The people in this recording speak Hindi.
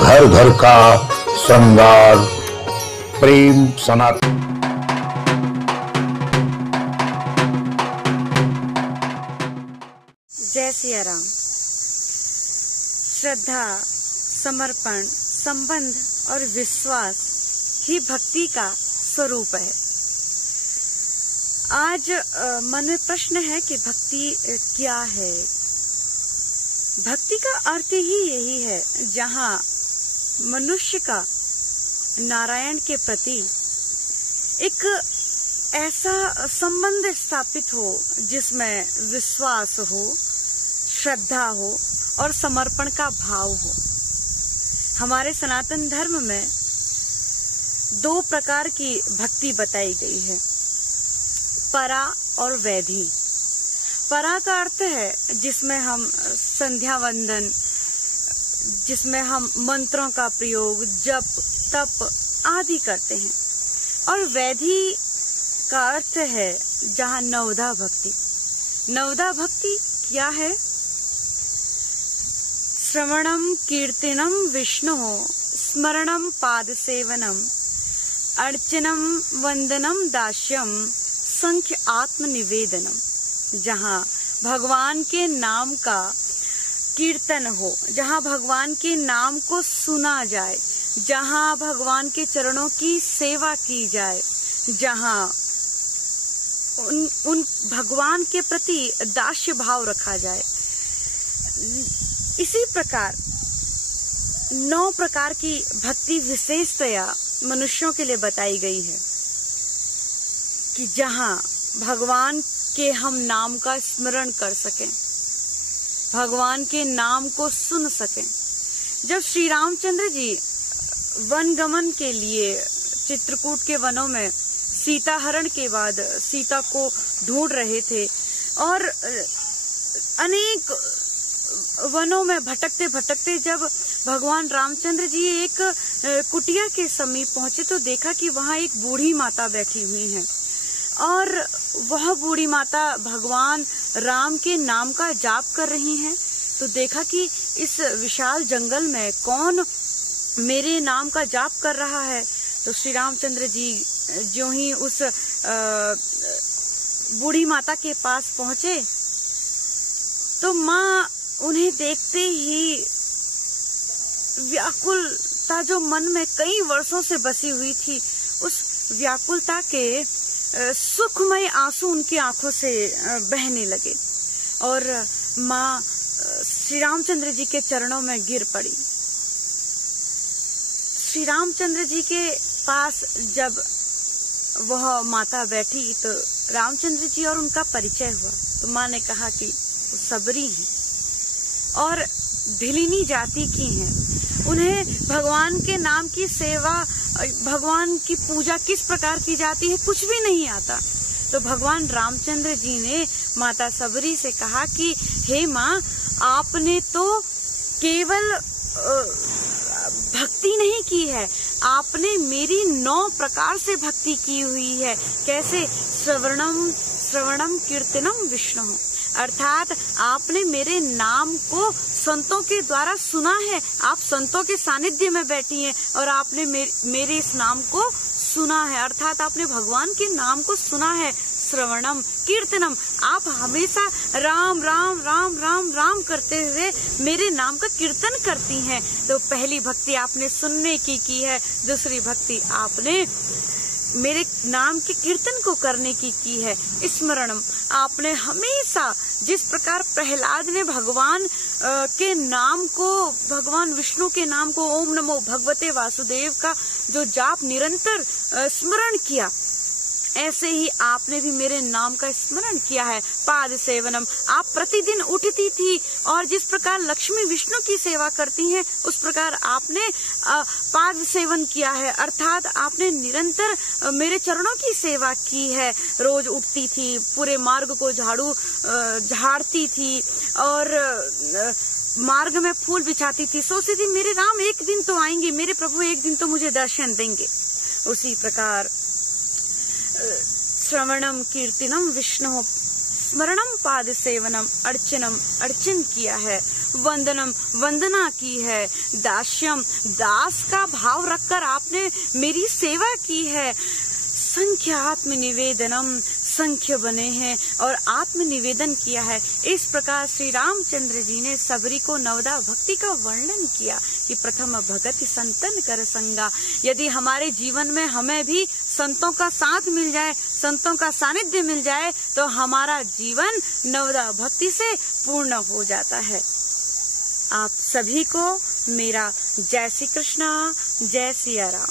घर घर का श्रृंगार, प्रेम सनातन। जय सिया राम। श्रद्धा, समर्पण, संबंध और विश्वास ही भक्ति का स्वरूप है। आज मन में प्रश्न है कि भक्ति क्या है। भक्ति का अर्थ ही यही है जहाँ मनुष्य का नारायण के प्रति एक ऐसा संबंध स्थापित हो जिसमें विश्वास हो, श्रद्धा हो और समर्पण का भाव हो। हमारे सनातन धर्म में दो प्रकार की भक्ति बताई गई है, परा और वैधि। परा का अर्थ है जिसमें हम संध्या वंदन, जिसमें हम मंत्रों का प्रयोग, जप, तप आदि करते हैं। और वैधि का अर्थ है जहाँ नवधा भक्ति। नवधा भक्ति क्या है? श्रवणम कीर्तनम विष्णु, स्मरणम पाद सेवनम, अर्चनम वंदनम दास्यम, संख्य आत्म निवेदनम। जहाँ भगवान के नाम का कीर्तन हो, जहाँ भगवान के नाम को सुना जाए, जहाँ भगवान के चरणों की सेवा की जाए, जहाँ उन भगवान के प्रति दास्य भाव रखा जाए। इसी प्रकार 9 प्रकार की भक्ति विशेषतया मनुष्यों के लिए बताई गई है कि जहाँ भगवान के हम नाम का स्मरण कर सकें, भगवान के नाम को सुन सकें। जब श्री रामचंद्र जी वन गमन के लिए चित्रकूट के वनों में सीता हरण के बाद सीता को ढूंढ रहे थे और अनेक वनों में भटकते भटकते जब भगवान रामचंद्र जी एक कुटिया के समीप पहुंचे तो देखा कि वहां एक बूढ़ी माता बैठी हुई है और वह बूढ़ी माता भगवान राम के नाम का जाप कर रही हैं। तो देखा कि इस विशाल जंगल में कौन मेरे नाम का जाप कर रहा है। तो श्री रामचंद्र जी ज्यों ही उस बूढ़ी माता के पास पहुंचे तो माँ उन्हें देखते ही व्याकुलता जो मन में कई वर्षों से बसी हुई थी, उस व्याकुलता के सुखमय आंसू उनकी आंखों से बहने लगे और माँ श्री रामचंद्र जी के चरणों में गिर पड़ी। श्री रामचंद्र जी के पास जब वह माता बैठी तो रामचंद्र जी और उनका परिचय हुआ। तो माँ ने कहा कि वो सबरी हैं और भिलिनी जाति की हैं, उन्हें भगवान के नाम की सेवा, भगवान की पूजा किस प्रकार की जाती है कुछ भी नहीं आता। तो भगवान रामचंद्र जी ने माता सबरी से कहा कि हे माँ, आपने तो केवल भक्ति नहीं की है, आपने मेरी 9 प्रकार से भक्ति की हुई है। कैसे? श्रवणम कीर्तनम विष्णु, अर्थात आपने मेरे नाम को संतों के द्वारा सुना है। आप संतों के सानिध्य में बैठी हैं और आपने मेरे इस नाम को सुना है, अर्थात आपने भगवान के नाम को सुना है। श्रवणम कीर्तनम, आप हमेशा राम राम राम राम राम करते हुए मेरे नाम का कीर्तन करती हैं। तो पहली भक्ति आपने सुनने की है, दूसरी भक्ति आपने मेरे नाम के कीर्तन को करने की है। स्मरणम, आपने हमेशा जिस प्रकार प्रहलाद ने भगवान के नाम को, भगवान विष्णु के नाम को, ओम नमो भगवते वासुदेव का जो जाप निरंतर स्मरण किया, ऐसे ही आपने भी मेरे नाम का स्मरण किया है। पाद सेवनम, आप प्रतिदिन उठती थी और जिस प्रकार लक्ष्मी विष्णु की सेवा करती हैं उस प्रकार आपने पाद सेवन किया है, अर्थात आपने निरंतर मेरे चरणों की सेवा की है। रोज उठती थी, पूरे मार्ग को झाड़ती थी और मार्ग में फूल बिछाती थी, सोचती थी मेरे राम एक दिन तो आएंगे, मेरे प्रभु एक दिन तो मुझे दर्शन देंगे। उसी प्रकार श्रवणम कीर्तनम विष्णु, स्मरणम पाद सेवनम, अर्चन किया है वंदनम वंदना की है। दास्यम दास का भाव रखकर आपने मेरी सेवा की है। संख्य आत्मनिवेदनम संख्य बने हैं और आत्मनिवेदन किया है। इस प्रकार श्री रामचंद्र जी ने सबरी को नवदा भक्ति का वर्णन किया कि प्रथम भगति संतन कर संगा। यदि हमारे जीवन में हमें भी संतों का साथ मिल जाए, संतों का सानिध्य मिल जाए, तो हमारा जीवन नवदा भक्ति से पूर्ण हो जाता है। आप सभी को मेरा जय श्री कृष्णा, जय सिया राम।